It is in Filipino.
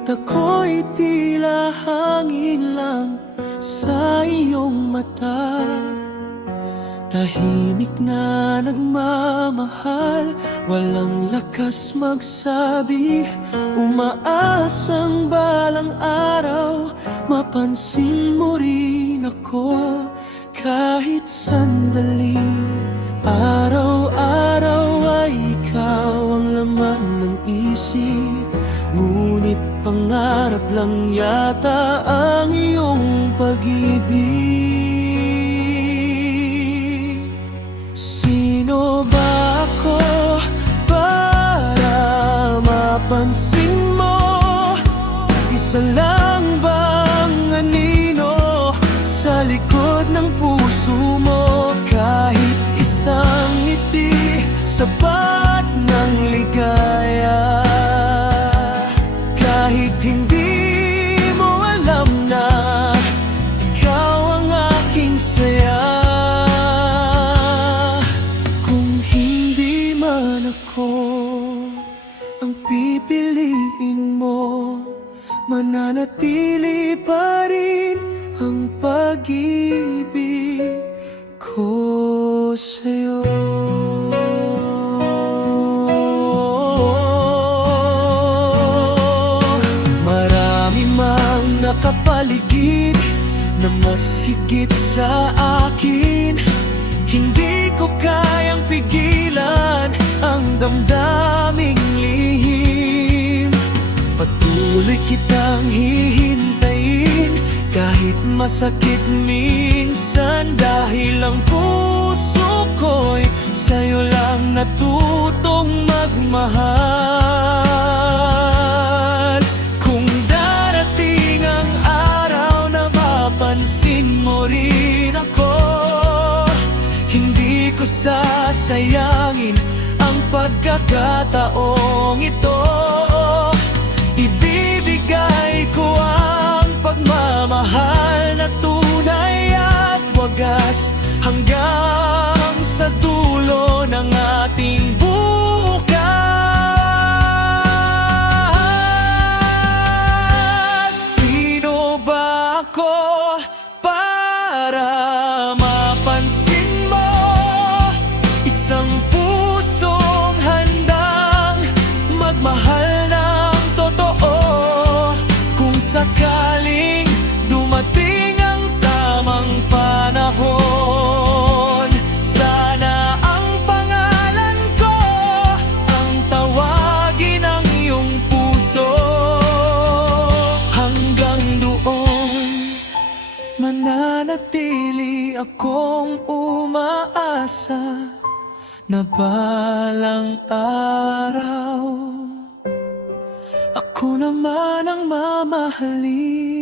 Ngunit ako'y tila hangin lang sa iyong mata. Tahimik na nagmamahal, walang lakas magsabi. Umaasang balang araw, mapansin mo rin ako kahit sandali. Araw-araw ay ikaw ang laman ng isip, ngunit pangarap lang yata ang iyong pag-ibig. Sino ba ako para mapansin mo? Isa lang bang anino sa likod ng puso mo? Kahit isang ngiti, sapat ng ligaya. Kahit hindi mo alam na ikaw ang aking saya. Kung hindi man ako ang pipiliin mo, mananatili pa rin ang pag-ibig ko sa'yo. Marami mang nakapaligid na mas higit sa akin, hindi ko kayang pigilan ang damdaming lihim. Patuloy kitang hihintayin kahit masakit minsan, dahil ang puso ko'y sa'yo lang natutong magmahal. Kung darating ang araw na mapansin mo rin ako, hindi ko sasayangin ang pagkakataong ito. Ibibigay ko ang pagmamahal na tunay at wagas, hanggang sa dulo ng ating bukas. Sino ba ako para mapansin mo? Isang pusong handang magmahal ng totoo. Kung sakaling dumating ang tamang panahon, sana ang pangalan ko ang tawagin ng iyong puso. Hanggang doon, mananatili akong umaasa na balang araw ako naman ang mamahalin.